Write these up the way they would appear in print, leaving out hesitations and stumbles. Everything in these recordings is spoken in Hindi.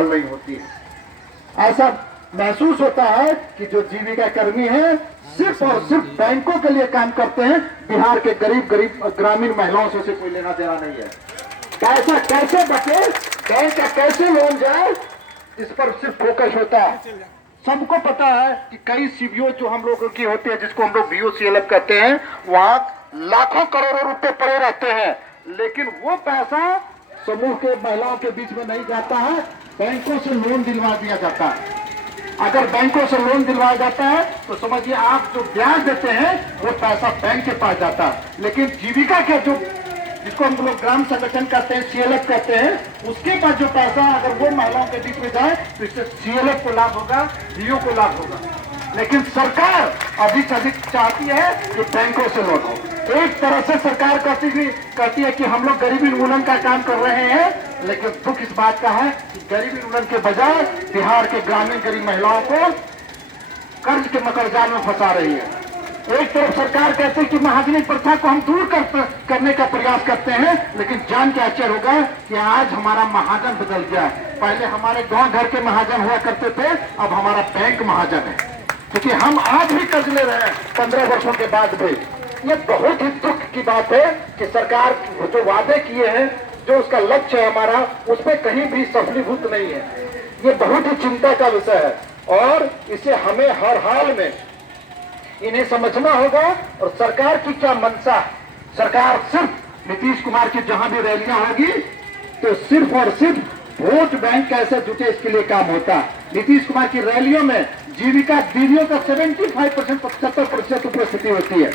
हल नहीं होती है। ऐसा महसूस होता है कि जो जीविका कर्मी है सिर्फ और सिर्फ बैंकों के लिए काम करते हैं, बिहार के गरीब ग्रामीण महिलाओं से उसे कोई लेना देना नहीं है। पैसा कैसे बचे, बैंक का कैसे लोन जाए, इस पर सिर्फ फोकस होता है। सबको पता है कि कई सीबीओ जो हम लोगों की होती है, जिसको हम लोग बीओसीएलएफ कहते हैं, वहां लाखों करोड़ों रुपए पड़े रहते हैं, लेकिन वो पैसा समूह के महिलाओं के बीच में नहीं जाता है, बैंकों से लोन दिलवा दिया जाता है। अगर बैंकों से लोन दिलवाया जाता है तो समझिए आप जो ब्याज देते हैं वो पैसा बैंक के पास जाता है, लेकिन जीविका के जो जिसको हम लोग ग्राम संगठन कहते हैं, सीएलएफ कहते हैं, उसके पास जो पैसा अगर वो महिलाओं के बीच में जाए तो इससे सीएलएफ को लाभ होगा, डीओ को लाभ होगा। लेकिन सरकार अधिक से अधिक चाहती है कि बैंकों से लोन हो। एक तरह से सरकार कहती है कि हम लोग गरीबी उन्मूलन का काम कर रहे हैं, लेकिन दुख इस बात का है कि गरीबी उन्मूलन के बजाय बिहार के ग्रामीण गरीब महिलाओं को कर्ज के मकड़जाल में फंसा रही है। एक तरफ सरकार कहती है कि महाजनी प्रथा को हम दूर करने का प्रयास करते हैं, लेकिन जान के आश्चर्य होगा कि आज हमारा महाजन बदल गया है। पहले हमारे गांव घर के महाजन हुआ करते थे, अब हमारा बैंक महाजन है, क्योंकि हम आज भी कर्ज ले रहे हैं 15 वर्षों के बाद भी। ये बहुत ही दुख की बात है कि सरकार जो वादे किए हैं, जो उसका लक्ष्य है हमारा, उसमें कहीं भी सफलीभूत नहीं है। ये बहुत ही चिंता का विषय है और इसे हमें हर हाल में इन्हें समझना होगा। और सरकार की क्या मंशा, सरकार सिर्फ नीतीश कुमार की जहां भी रैलियां होगी तो सिर्फ और सिर्फ वोट बैंक कैसे जुटे इसके लिए काम होता है। नीतीश कुमार की रैलियों में जीविका दीदियों का 75% 75% उपस्थिति होती है।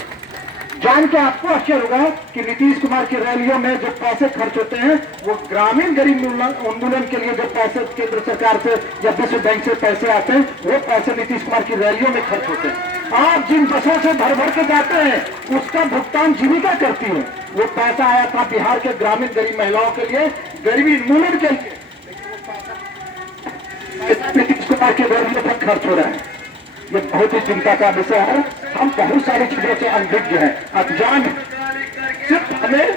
जान के आपको आश्चर्य होगा कि नीतीश कुमार की रैलियों में जो पैसे खर्च होते हैं वो ग्रामीण गरीब उन्मूलन के लिए जो पैसे केंद्र सरकार से या विश्व बैंक से पैसे आते हैं, वो पैसे नीतीश कुमार की रैलियों में खर्च होते हैं। आप जिन बसों से भर भर के जाते हैं उसका भुगतान जीविका करती है। वो पैसा आया था बिहार के ग्रामीण गरीब महिलाओं के लिए, गरीबी उन्मूलन के लिए, नीतीश कुमार की रैलियों पर खर्च हो रहा है। ये बहुत ही चिंता का विषय है। हम बहुत सारी चीजों से अनभिज्ञ हैं, अनजान। सिर्फ हमें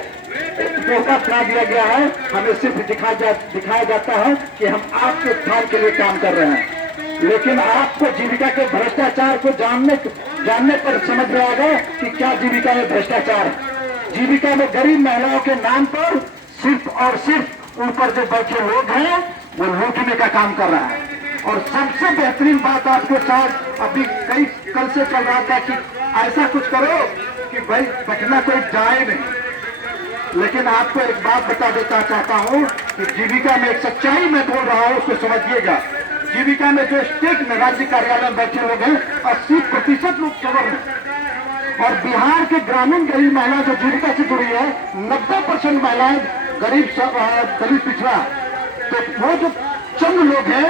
मौका बना दिया गया है, हमें सिर्फ दिखाया जाता है कि हम आपके उत्थान के लिए काम कर रहे हैं, लेकिन आपको जीविका के भ्रष्टाचार को जानने पर समझ में आएगा कि क्या जीविका में भ्रष्टाचार है। जीविका में गरीब महिलाओं के नाम पर सिर्फ और सिर्फ ऊपर जो बैठे लोग हैं वो लूटने का काम कर रहा है। और सबसे बेहतरीन बात आपके साथ अभी कल से चल रहा था कि ऐसा कुछ करो कि भाई पटना कोई जाए नहीं। लेकिन आपको एक बात बता देता चाहता हूं कि जीविका में एक सच्चाई मैं बोल रहा हूं, उसको समझिएगा। जीविका में जो स्टेट में राज्य कार्यालय में बैठे लोग हैं 80% लोग चवर हैं, और बिहार के ग्रामीण गरीब महिला जो जीविका से जुड़ी है 90% महिलाएं गरीब दलित पिछड़ा। तो वो जो चंद लोग हैं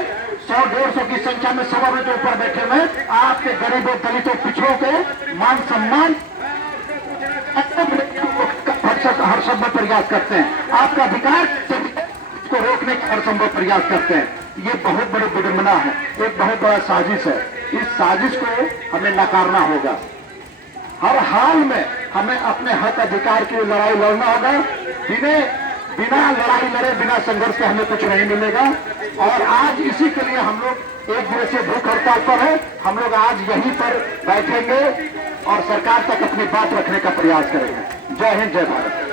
100-150 की संख्या में सवा में जो ऊपर बैठे हुए आपके गरीबों दलितों पिछड़ों को मान सम्मान हर संभव प्रयास करते हैं, आपका अधिकार को रोकने का हर संभव प्रयास करते हैं। ये बहुत बड़ी विडंबना है, एक बहुत बड़ा साजिश है। इस साजिश को हमें नकारना होगा। हर हाल में हमें अपने हक अधिकार की लड़ाई लड़ना होगा। बिना लड़ाई लड़े, बिना संघर्ष के हमें कुछ नहीं मिलेगा। और आज इसी के लिए हम लोग एक दिवसीय भूख हड़ताल पर है। हम लोग आज यहीं पर बैठेंगे और सरकार तक अपनी बात रखने का प्रयास करेंगे। जय हिंद, जय भारत।